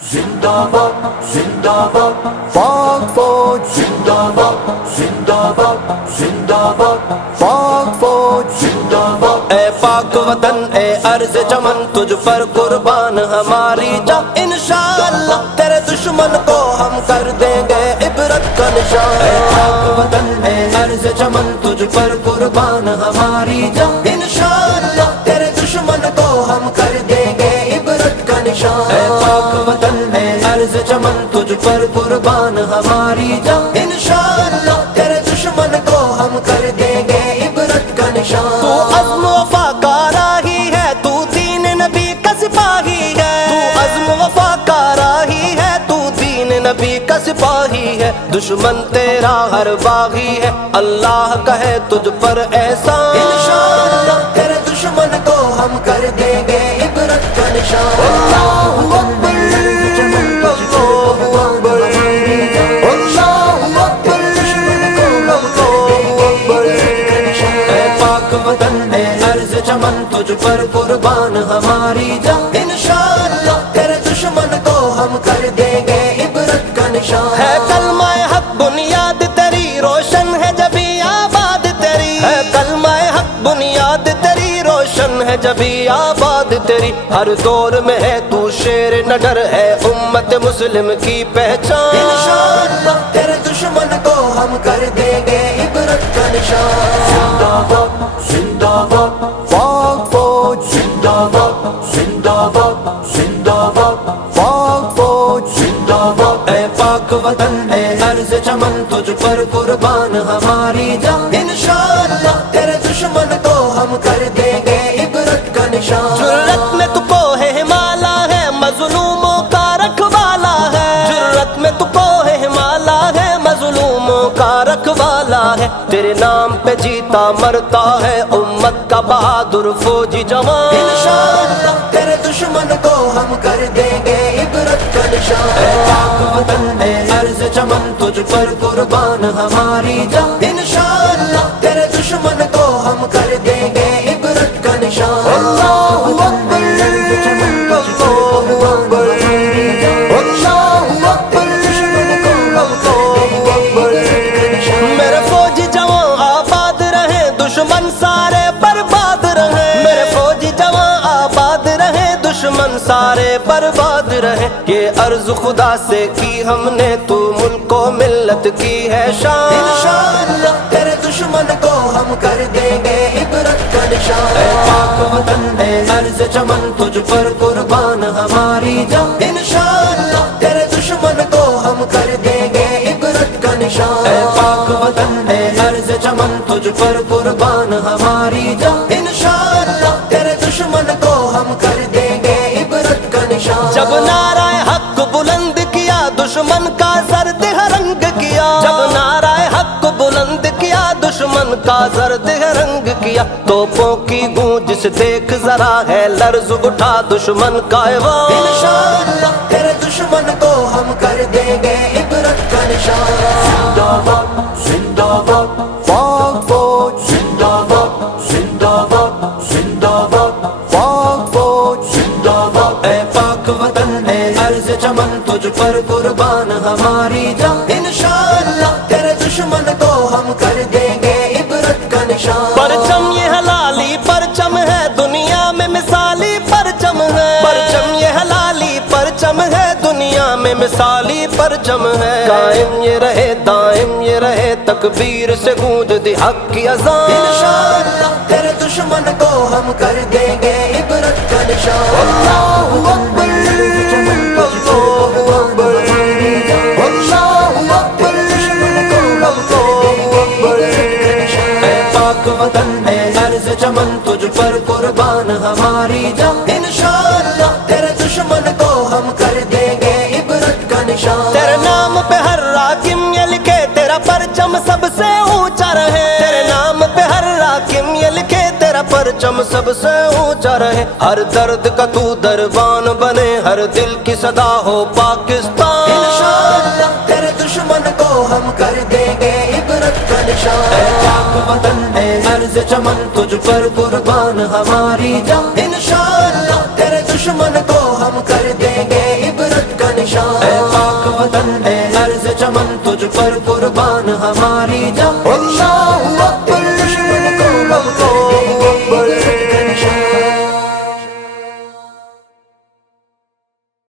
زندہ باد زندہ باد پاک فوج زندہ باد زندہ باد زندہ باد پاک فوج زندہ باد اے پاک وطن اے ارض چمن تجھ پر قربان ہماری جان انشاءاللہ تیرے دشمن کو ہم کر دیں گے عبرت کا نشان اے پاک وطن اے ارض چمن تجھ پر قربان ہماری جان انشاءاللہ تیرے دشمن کو ہم کر دیں گے عبرت کا نشان اے پاک وطن اے ارض چمن تجھ پر قربان ہماری جان انشاءاللہ تیرے دشمن کو ہم کر دیں گے عبرت کا نشان تو عزم وفا کا راہی ہے تو دین نبی کا سپاہی ہے تو عزم وفا کا راہی ہے تو دین نبی کا سپاہی ہے دشمن تیرا ہر باغی ہے اللہ کا ہے تجھ پر احسان انشاءاللہ تیرے دشمن کو ہم کر دیں گے عبرت کا نشان اللہ اکبر چمن تجھ پر قربان ہماری جان انشاءاللہ تیرے دشمن کو ہم کر دیں گے عبرت کا نشان ہے کلمہ حق بنیاد تیری روشن ہے جبھی آباد تیری ہے کلمہ حق بنیاد تیری روشن ہے جبھی آباد تیری ہر دور میں ہے تو شیر نڈر ہے امت مسلم کی پہچان انشاءاللہ تیرے دشمن کو ہم کر دیں گے عبرت کا نشان زندہ باد زندہ باد پاک فوج زندہ باد زندہ باد زندہ باد پاک فوج زندہ باد اے پاک وطن اے ارض چمن تجھ پر قربان ہماری جان انشاءاللہ تیرے دشمن کو ہم کر دیں گے عبرت کا نشان جرت میں تو کو ہے ہمالا ہے مظلوموں کا رکھوالا ہے جرت میں تو کو ہے ہمالا ہے مظلوموں کا رکھوالا ہے تیرے نام پہ جیتا مرتا ہے امت کا بہادر فوجی جوان انشاءاللہ تیرے دشمن کو ہم کر دیں گے عبرت کا نشان اے پاک وطن اے ارض چمن تجھ پر قربان ہماری جان انشاءاللہ تیرے دشمن کو ہم کر دیں گے عبرت کا نشان اللہ اکبر میرے فوجی جوان آباد رہے دشمن سارے برباد رہے میرے فوجی جوان آباد رہے دشمن سارے برباد رہے یہ عرض خدا سے کی ہم نے تو ملک و ملت کی ہے شان انشاءاللہ تیرے دشمن کو ہم کر دیں گے عبرت کا نشان اے پاک وطن اے ارض چمن تجھ پر قربان ہماری جان انشاءاللہ تیرے دشمن کو ہم کر دیں گے عبرت کا نشان اے پاک وطن اے ارض چمن تجھ پر قربان ہماری جان انشاءاللہ تیرے دشمن کو ہم کر دیں گے عبرت کا نشان جب نعرہ حق بلند کیا دشمن کا زرد رنگ کیا جب نعرہ حق بلند کیا دشمن کا زرد رنگ کیا توپوں کی گونج سے دیکھ ذرا ہے لرز اٹھا دشمن کا ایوان انشاءاللہ تیرے دشمن کو ہم کر دیں گے عبرت کا نشان زندہ باد زندہ باد پاک فوج زندہ باد زندہ باد زندہ باد پاک فوج زندہ باد اے پاک وطن اے ارض چمن تجھ پر قربان ہماری جان انشاءاللہ تیرے دشمن کو ہم کر دیں گے عبرت کا نشان پرچم یہ حلالی پرچم ہے دنیا میں مثالی پرچم ہے پرچم یہ حلالی پرچم ہے دنیا میں مثالی پرچم ہے قائم یہ رہے دائم یہ رہے تکبیر سے گونج دی حق کی اذان انشاءاللہ تیرے دشمن کو ہم کر دیں گے عبرت کا نشان اللہ اکبر وطن اے ارض چمن تجھ پر قربان ہماری جان انشاءاللہ تیرے دشمن کو ہم کر دیں گے عبرت کا نشان تیرے نام پہ ہر راکم یہ لکھے تیرا پرچم سب سے اونچا رہے تیرے نام پہ ہر راکم یہ لکھے تیرا پرچم سب سے اونچا رہے ہر درد کا تو دربان بنے ہر دل کی صدا ہو پاکستان انشاءاللہ تیرے دشمن کو ہم کر دیں گے عبرت کا نشان اے پاک وطن اے ارض چمن تجھ پر قربان ہماری جان انشاءاللہ تیرے دشمن کو ہم کر دیں گے عبرت کا دشمن تجھ پر قربان ہماری جان. اللہ اکبر